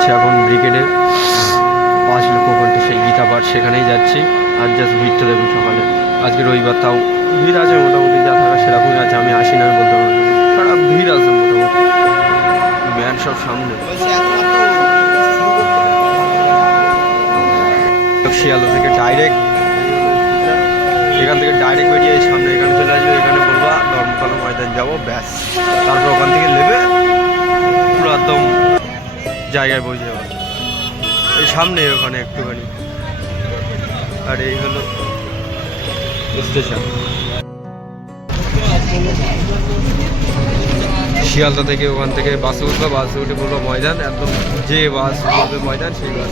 হচ্ছে এখন ব্রিগেডের 5 লক্ষ কণ্ঠে সেই গীতা পাঠ, সেখানেই যাচ্ছি। আর জাস্ট ভিড়টা দেখুন সকালে, আজকে রবিবার, তাও ভিড় আছে মোটামুটি, যা থাকা সেরকমই আছে। আমি আসি না বলতে পারবো, সারা ভিড় আছে মোটামুটি, ব্যান্ড সব সামনে। শিয়ালদা থেকে ডাইরেক্ট, এখান থেকে ডাইরেক্ট বেরিয়ে এই সামনে এখানে চলে আসবে, এখানে বলবো ধর্মতলা ময়দান যাবো, ব্যাস। তারপর ওখান থেকে নেবে পুরো একদম জায়গায় পৌঁছে যাবো, এই সামনে ওখানে একটুখানি। আর এই হলো স্টেশন। শিয়ালদা থেকে ওখান থেকে বাসে উঠবো, বাসে উঠে বলবো ময়দান, একদম যে বাস বলবে ময়দান সেই বাস।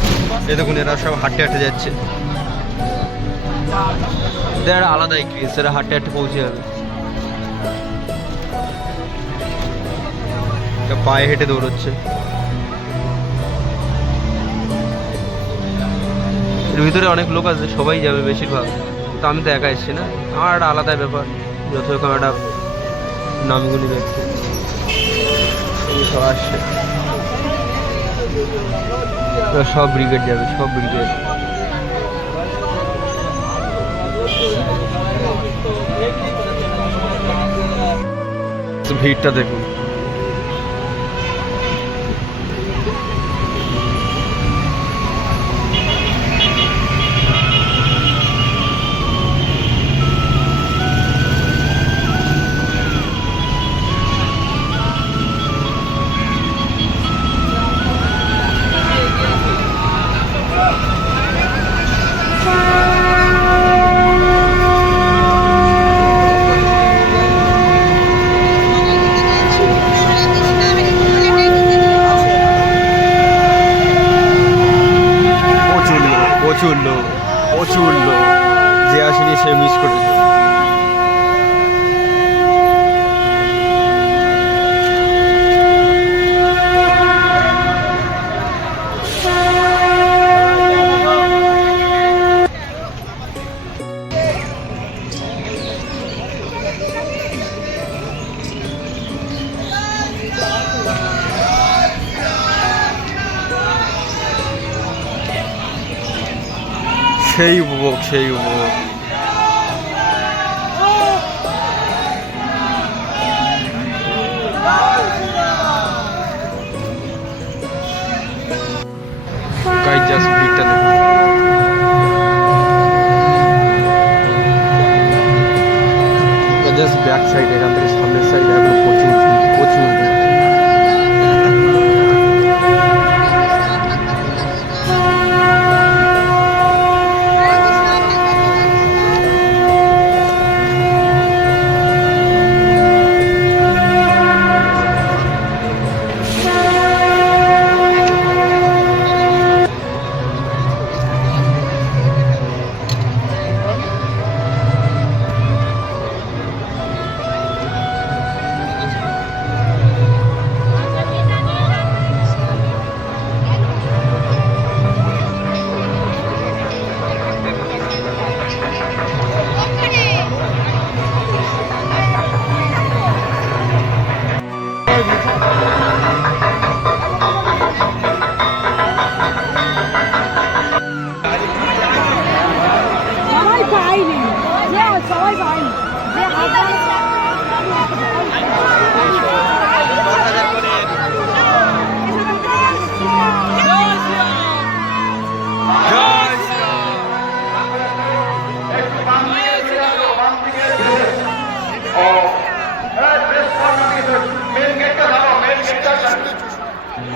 এই দেখুন এরা সব হাঁটতে হাঁটতে যাচ্ছে, এদের আলাদা এক্সপিরিয়েন্স, এরা হাঁটতে হাঁটতে পৌঁছে যাবে। পায়ে হেঁটে দৌড়চ্ছে, এর ভিতরে অনেক লোক আছে, সবাই যাবে বেশিরভাগ, তো আমি তো একা এসছি না, আমার একটা আলাদা ব্যাপার। যতরকম একটা নামগুলি ব্যক্তি সব আসছে, সব ব্রিগেড যাবে, সব ব্রিগেড। ভিড়টা দেখুন, প্রচুর লোক, প্রচুর লোক, যে আসেনি সে মিস করেছে। সেই উপভোগ, সেই উপভোগ। গাইজ জাস্ট ভিড়টা দেখুন, জাস্ট ব্যাক সাইড, এখান থেকে সামনের সাইড এখন প্রচুর প্রচুর।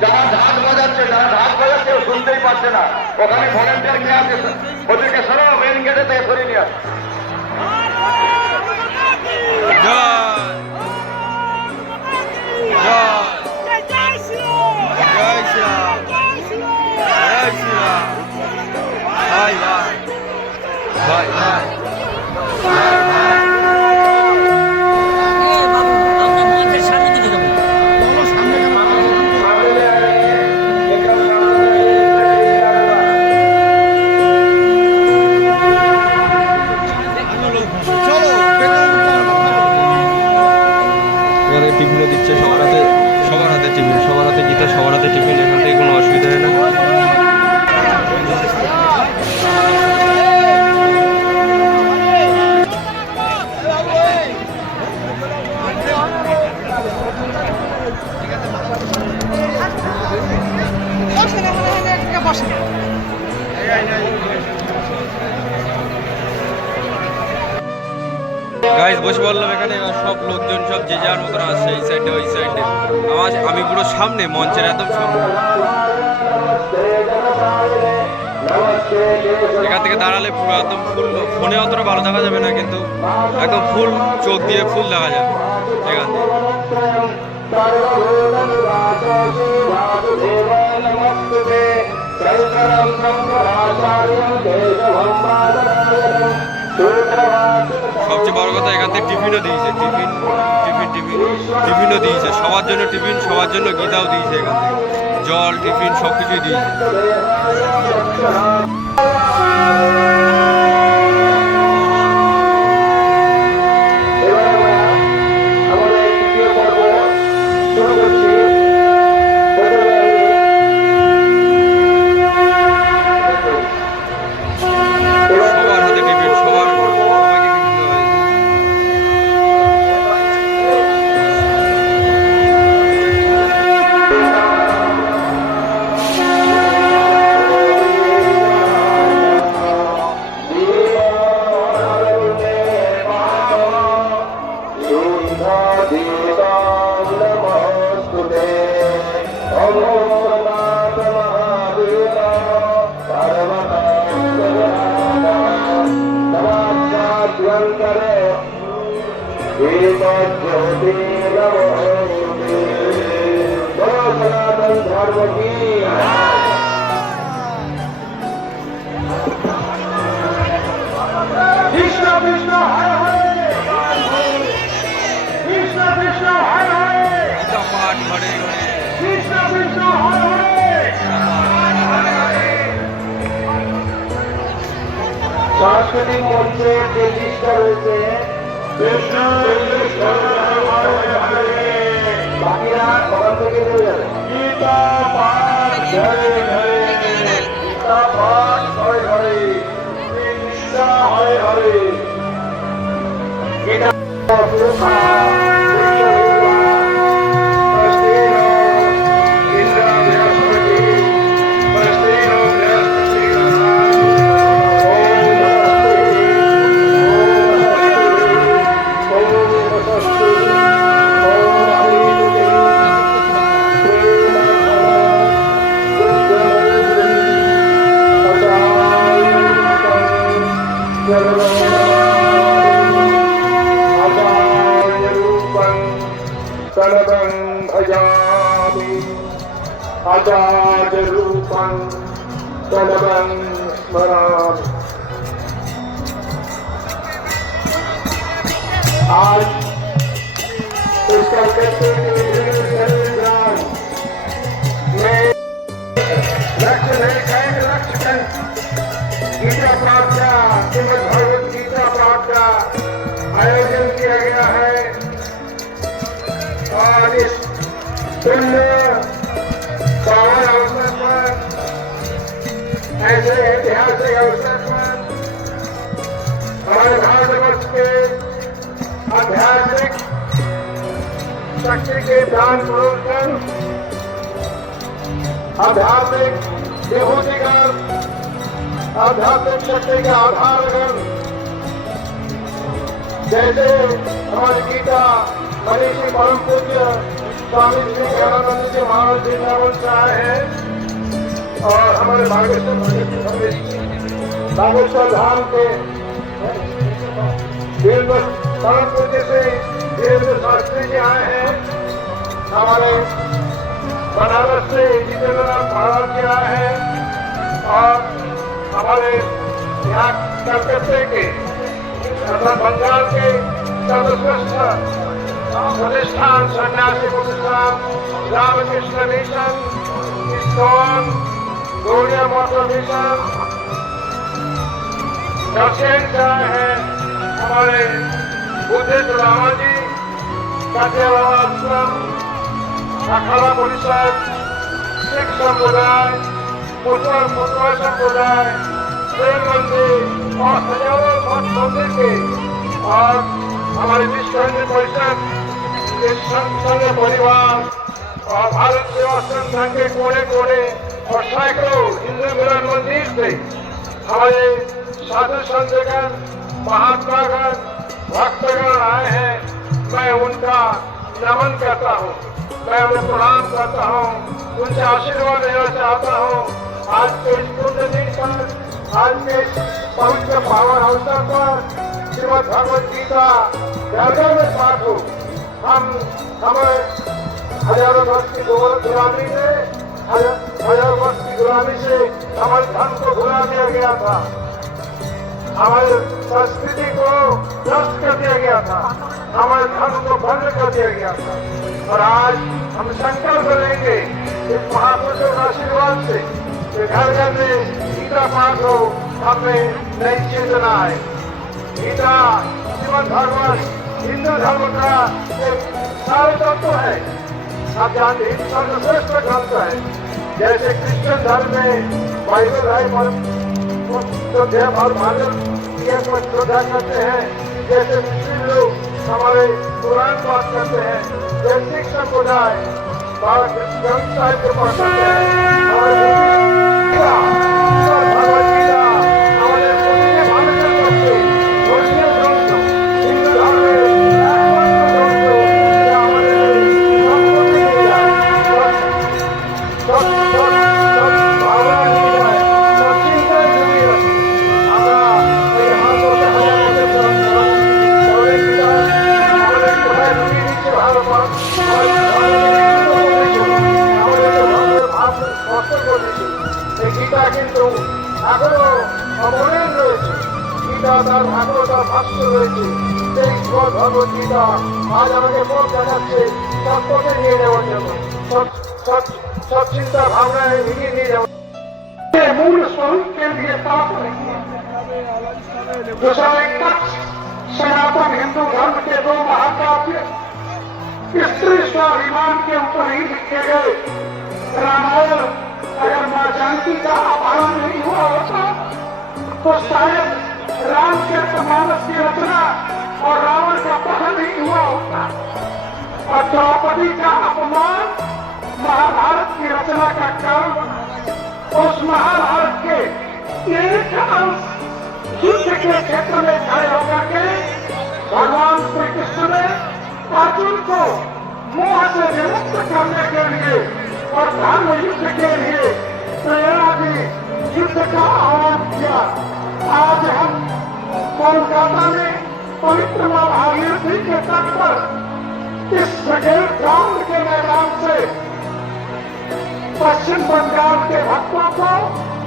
যারা ঢাক বাজাচ্ছে, যারা ঢাক বাজাচ্ছে শুনতেই পাচ্ছে না, ওখানে ভলেন্টিয়ার নিয়ে আসে, ওদেরকে সরো, মেন গেটে থেকে সরিয়ে নিয়ে আসে। টিফিনও দিচ্ছে, সবার হাতে টিফিন, সবার হাতে দিতে, সবার হাতে টিফিন, এখান থেকে কোনো অসুবিধা হয় না। গাইস বসে বললাম এখানে, এবার সব লোকজন সব যে যার মতন আসছে, এই সাইডে ওই সাইডে। আমি পুরো সামনে, মঞ্চের একদম সামনে। এখান থেকে দাঁড়ালে পুরো একদম ফুল, ফোনে অতটা ভালো দেখা যাবে না, কিন্তু একদম ফুল চোখ দিয়ে ফুল দেখা যাবে এখান থেকে। সবচেয়ে বড় কথা, এখান থেকে টিফিনও দিয়েছে, টিফিনও দিয়েছে সবার জন্য, টিফিন সবার জন্য, গীতাও দিয়েছে এখান থেকে, জল টিফিন সব কিছুই দিয়েছে। সাংস্কৃতিক মঞ্চে যে জিনিসটা রয়েছে, বাকিরা ওখান থেকে চলে যাবে। গীতা পাঠ ঘরে ঘরে, গীতা পাঠ ঘরে ঘরে, গীতা হরে হরে, গীতা आचार्य रूपं तदवं स्मरामि। आज इसका कहते में लक्ष्य है, लक्ष्य गीता पाठ का, श्रीमद् भगवत गीता पाठ का आयोजन किया गया है। और इस पुण्य पावन अवसर पर, ऐसे ऐतिहासिक अवसर पर हमारे भारतवर्ष के आध्यात्मिक शक्ति के दान पुरोकर, आध्यात्मिक विभूति का, आध्यात्मिक शक्ति का आधार कर, जैसे हमारी गीता मनीषी परम पूज्य स्वामी श्री ज्ञानानंद जी महाराज वृंदावन से आए हैं और हमारे बागेश्वर धाम के परम पूज्य से वीरेंद्र शास्त्री जी आए हैं, हमारे बनारस से जितेंद्र नाथ महाराज जी आए हैं और हमारे यहाँ कलकत्ते के तथा बंगाल के सर्वश्रेष्ठ प्रतिष्ठान सन्यासी प्रतिष्ठान रामकृष्ण मिशन, इस्कॉन, गौड़िया मठ मिशन, दक्षिण से आए हैं हमारे बुद्धिस्ट रामा जी, काटियावाड़ आश्रम, अखाड़ा परिषद, सिख समुदाय, मुस्लिम समुदाय, प्रेम मंदिर और हजारों मठ मंदिर के, और हमारे विश्व हिंदू परिषद के संघ परिवार और भारत सेवा संघ के कोने कोने और सैकड़ों हिंदू मिलन मंदिर से हमारे साधु संतगण, महात्मागण, भक्तगण आए हैं, मैं उनका नमन करता हूँ, मैं उन्हें प्रणाम करता हूँ, उनसे आशीर्वाद लेना चाहता हूँ। आज के इस पुण्य दिन पर, आज के इस पवित्र पावन अवसर पर श्रीमद् भगवद गीता घर में पाठ हो। हमें हजारों वर्ष की गुलामी से, हजारों वर्ष की गुलामी से हमारे धर्म को भुला दिया गया था, हमारे संस्कृति को नष्ट कर दिया गया था, हमारे धर्म को भंग कर दिया गया था। और आज हम संकल्प लेंगे इस महापुरुषों के आशीर्वाद से कि घर घर में गीता पाठ हो, हमें नई चेतना आए। गीता श्रीमद् भागवत हिंदू धर्म का एक सारे तत्व है। आप जानते हैं सर्वश्रेष्ठ ग्रंथ है। जैसे क्रिश्चियन धर्म में बाइबल है, श्रद्धा और भागवत को श्रद्धा करते हैं, जैसे मुस्लिम लोग हमारे कुरान पाठ करते हैं, जैसे सिख समुदाय ग्रंथ साहिब को पढ़ते हैं, और भगवद गीता हमारे मुस्लिम भाषा करते धर्मीय ग्रंथ हिंदू धर्म में हमारे গীতা কিন্তু এখনো অমরের রয়েছে। গীতা তার ভাগবতার ভাষ্য রয়েছে। সেই ভগবত গীতা আজ আমাকে পথ দেখাচ্ছে সত্যকে নিয়ে যাওয়ার জন্য, সব চিন্তা ভাবনায় এগিয়ে নিয়ে যাওয়ার मूल स्वरूप के लिए पाप नहीं है। दूसरा एक पक्ष सनातन हिंदू धर्म के दो महाकाव्य स्त्री स्वाभिमान के ऊपर ही लिखे गए। रामायण अगर माँ जानकी का अपहरण नहीं हुआ होता तो शायद रामचरितमानस की रचना और रावण का दहन नहीं हुआ होता, और द्रौपदी का अपमान महाभारत की रचना का कारण बना। उस महाभारत के एक अंश युद्ध के क्षेत्र में खड़े होकर के भगवान श्री कृष्ण ने अर्जुन को मोह से विमुक्त करने के लिए और धर्म युद्ध के लिए प्रेरणा दी, युद्ध का आह्वान किया। आज हम कोलकाता में पवित्र मां भागीरथी के तट पर इस ब्रिगेड ग्राउंड के मैदान से पश्चिम बंगाल के भक्तों को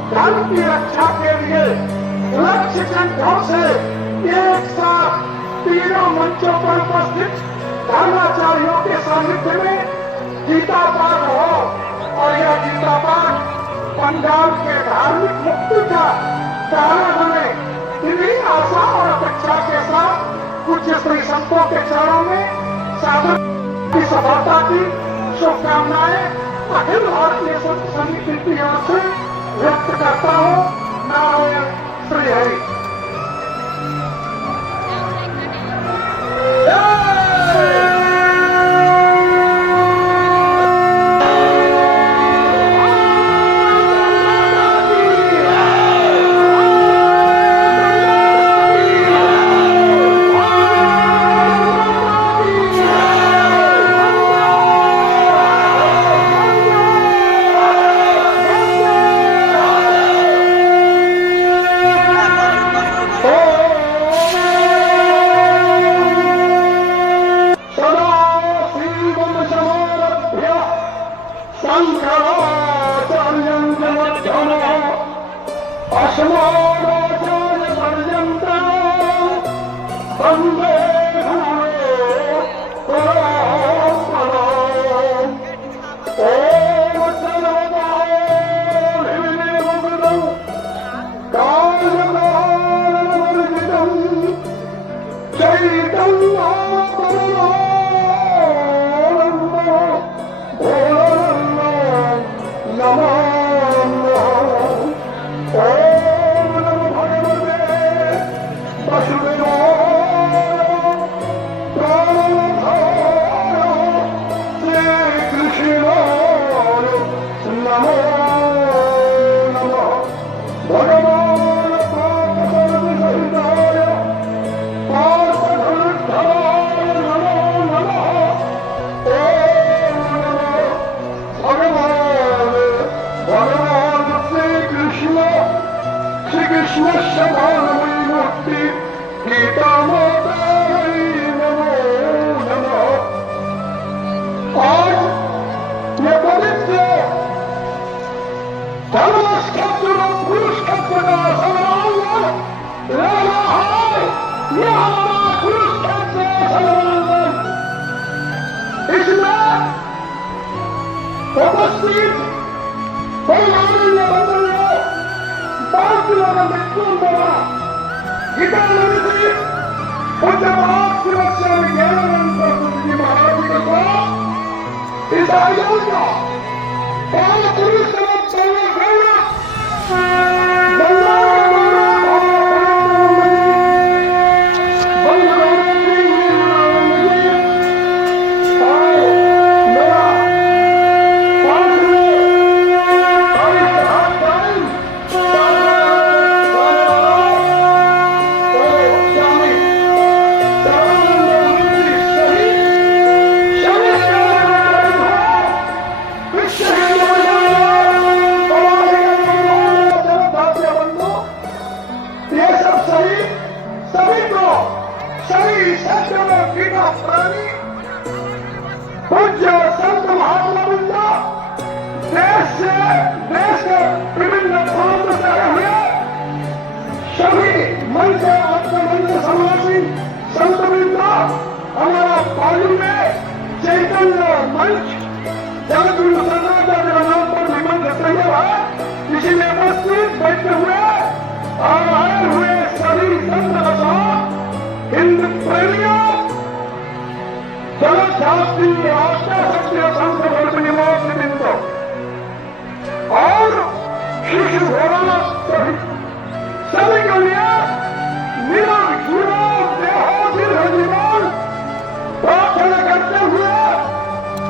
धर्म की रक्षा के लिए लक्ष्य कंठों से एक साथ तीनों मंचों पर उपस्थित धर्माचार्यों के सानिध्य में गीता पाठ हो, और यह गीता पाठ बंगाल के धार्मिक मुक्ति का कारण बने। इन्हीं आशा और अपेक्षा के साथ कुछ श्री संतों के चरणों में साधन की सफलता की शुभकामनाएं अखिल भारतीय संत समिति की ओर से व्यक्त करता हूँ। नारायण श्री हरि। শ্মশানময়ী মূর্তি গীতামতায় নমো নমঃ। आज ये पवित्र धर्मक्षेत्र और कुरुक्षेत्र का समागम लगा है। ये हमारा कुरुक्षेत्र समागम, इसमें उपस्थित बहुमान्य बंधुओं, भारतीय मित्रों द्वारा गीता नदी पूज्य महापुरुष ज्ञानानंद सरस्वती जी महाराज जी के साथ इस आयोजन का पहले पूरी तरह पहले पूज्य संत महात्मा वृंद देश के विभिन्न प्रांत से आए हुए सभी मंच मंच समाजी संत वृंद हमारा पालू में चैतन्य मंच जगतगुरु शंकराचार्य का नाम पर निबंध तैयार है। इसी में उपस्थित बैठे हुए और आए हुए सभी संत हिंदू प्रेमियों जनजाति आस्था शक्ति संत निमित्त और शिशु भोलानाथ सहित सभी के लिए निरंतर जीवन देहो दीर्घ जीवन प्रार्थना करते हुए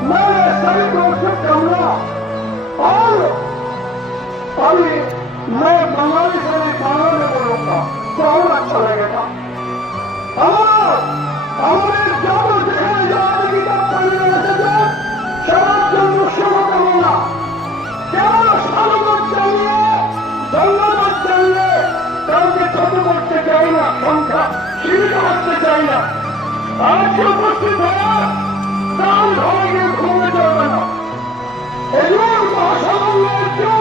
मैं सभी को शुभकामना। और अभी मैं बंगाली से बांग्ला में बोलूंगा तो और अच्छा लगेगा। हमारे जादू दिखाने जाने की बात करने से जो शराब मनुष्य को करूंगा केवल सालों मत चाहिए दंगा मत चाहिए करके छोटे बच्चे चाहिए संख्या शिविर बच्चे चाहिए आज जो उपस्थित है दान भागे घूमे जाना एवं भाषा में क्यों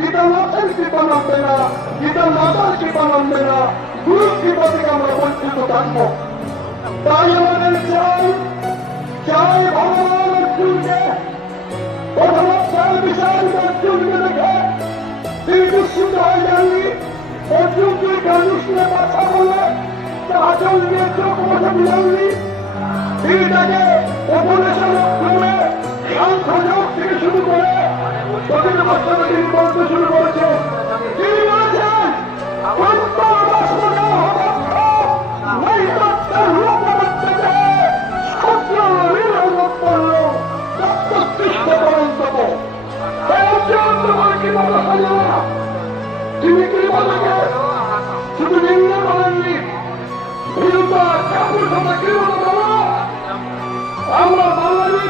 गीता मातार कृपा नामবে না गीता मातार कृपा नामবে না गुरु कृपा থেকে আমরা বঞ্চিত থাকবো। তাই আমাদের চাই ভগবান অর্জুনকে প্রথম চাই বিশাল অর্জুনকে দেখে তিনি বিস্মিত হয়ে যাননি। অর্জুন তুই গালিস নিয়ে বাচ্চা বললে আচল নিয়ে চোখ বসে দিলামনি। তিনি তাকে উপদেশের মাধ্যমে সাংখ্যযোগ থেকে শুরু করে প্রতিটি বছর তিনি বলতে শুরু করেছে। তিনি বলেছেন তিনি কি বলেন শুধু নিন্দা করেননি ঠাকুর কথা কি বলবো আমরা বাঙালি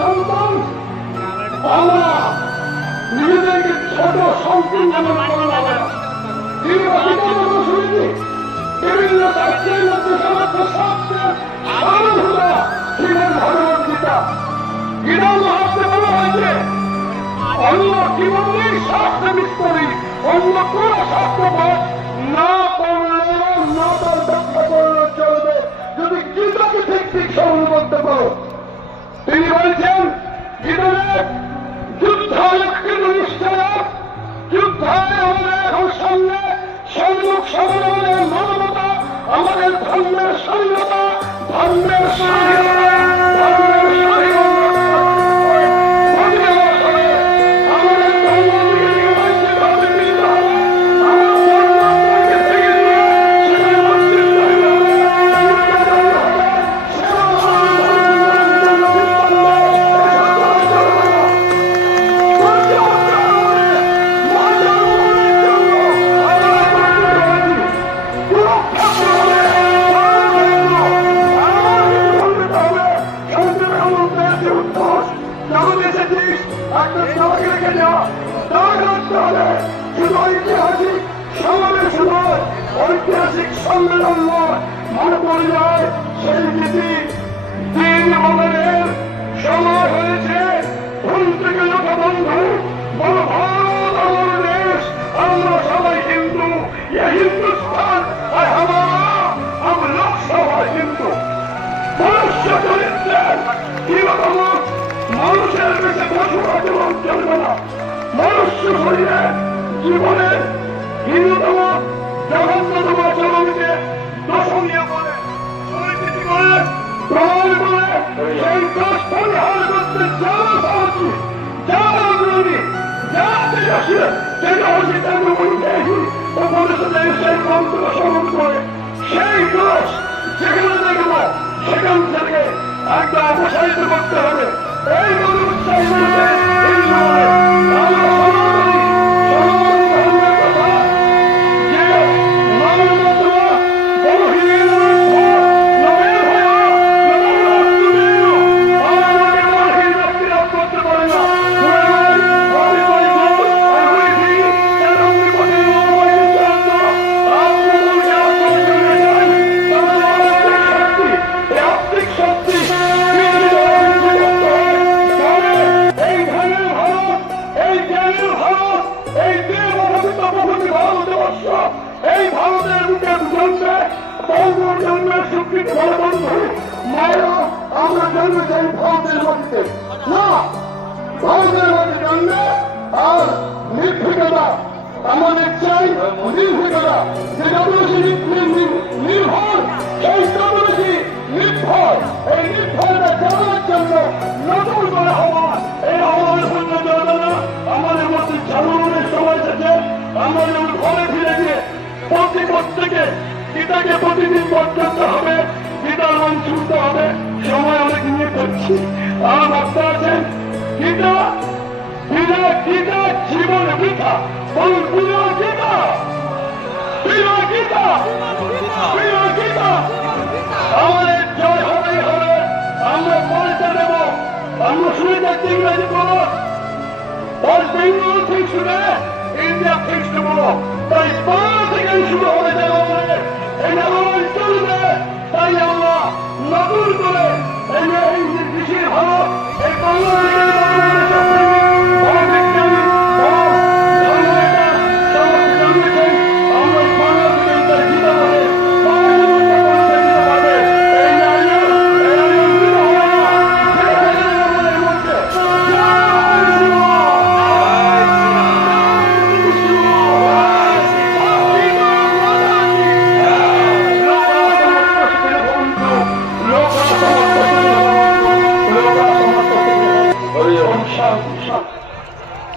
সন্তান আমরা নিজেদেরকে ছোট সংকীর্ণ মনে হবে না। তিনি শুনেছি বিভিন্ন শাস্ত্রের মধ্যে সমস্ত শাস্ত্রের সারভূতা শ্রীমদ ভগবত গীতা। গীতা মহাত্মে বলা হয়েছে অন্য জীবনে শাস্ত্র বিস্তরি অন্য কোন শাস্ত্র পাঠ না পড়লেও না তার ব্যাখ্যা করলেও চলবে যদি গীতাকে ঠিক ঠিক স্মরণ করতে পারো। তিনি বলছেন গীতার যুদ্ধায় নিশ্চয় যুদ্ধায় আমাদের এখন সামনে সম্মুখ সামনে মানবতা আমাদের ধর্মের স্বাধীনতা, ধর্মের স্বাধীনতা, ধর্মের স্বাধীনতা। আমাদের ধর্ম থেকে মানসিক ভাবে মিলিত হবে। আমার ধর্মকে থেকে দিয়ে সেখানে মসজিদ তৈরি হবে, ঐতিহাসিক সম্মেলন মনে পড়ে যায় সেই নীতি 3 বছরের সময় হয়েছে। ভুল থেকে লোকা বন্ধু বড় ভারত আমার দেশ, আমরা সবাই হিন্দু, ये हिंदुस्तान है हमारा, हम लोग সবাই হিন্দু। মনুষ্য চরিত্রের কিরকম মানুষের বেশে বসবাস চলবে না। মনুষ্য শরীরে জীবনের হিন্দুতম জগন্নাথ আচরণকে দর্শনীয় করে পরিচিতি করে প্রমাণ করে সেই দোষ পরিহার করতে যারা সাহসী, যারা আগ্রহী, যারা তেজস্বী, তেজস্বী তেমন বৈদেহী ও ভবিষ্যতে সেই মন্ত্র স্মরণ করে সেই দোষ যেখানে দেখব সেখান থেকে একটা অপসারিত করতে হবে। এই গরু উৎসাহী মধ্যে আমরা সমাজী ধর্মের কথা যে মানবত্ব বড়হীন নবীর ভয়া আমাকে বড়হীন ব্যক্তিরা করতে পারে না। এই ভারতের বুকে জন্মে বঙ্গ জন্মের স্বীকৃতি বড় বন্ধু মায়া আমরা জন্মেছি এই ভারতের মাটিতে না, ভারতের মাটি জন্মে আর নির্ভীকতা আমাদের চাই, নির্ভীকতা যে জনবেশী নির্ভর সেই জনবেশী নির্ভর, এই নির্ভরটা জানার জন্য নতুন করে হওয়া এই আহ্বানের জন্য চলবে না। আমাদের মধ্যে জানানোর সময় এসেছে, আমাদের ঘরে ফিরে গিয়ে প্রত্যেকে গীতাকে প্রতিদিন পর্যন্ত হবে, গীতার মান শুনতে হবে। সময় অনেক নিয়ে করছি, আর বক্তা আছেন গীতা বিনা গীতা জীবন বৃথা, বলুন বিনা গীতা, বিনা গীতা, বিনা গীতা। আমাদের জয় হবেই হবে, আমরা পরিচা দেব। আমরা শুনে যাচ্ছি ইংরেজি বলো, All things should